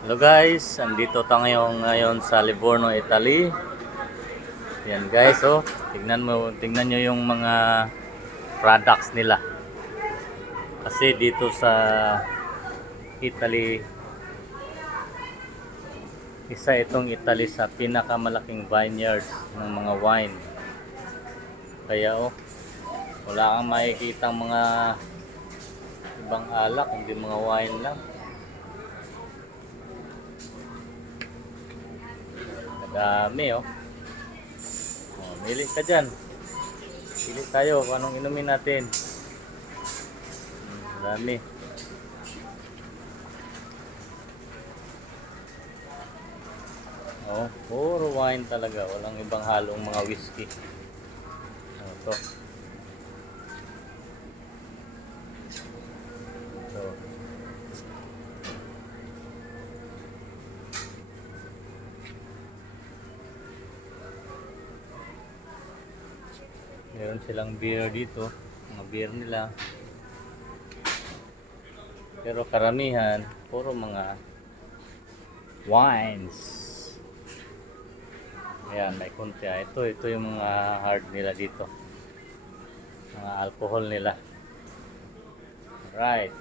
Hello guys, andito tayo ngayon sa Livorno, Italy. Yan guys, oh, tignan nyo yung mga products nila. Kasi dito sa Italy, isa itong Italy sa pinakamalaking vineyards ng mga wine. Kaya oh, wala kang makikita mga ibang alak, hindi mga wine lang. Madami oh. Oh, mili ka dyan. Pili tayo kung anong inumin natin. Dami. Oh, puro wine talaga. Walang ibang halong mga whiskey. Oh, ito. Ito. Meron silang beer dito. Mga beer nila. Pero karamihan, puro mga wines. Ayan, may konti. Ito yung mga hard nila dito. Mga alcohol nila. Right.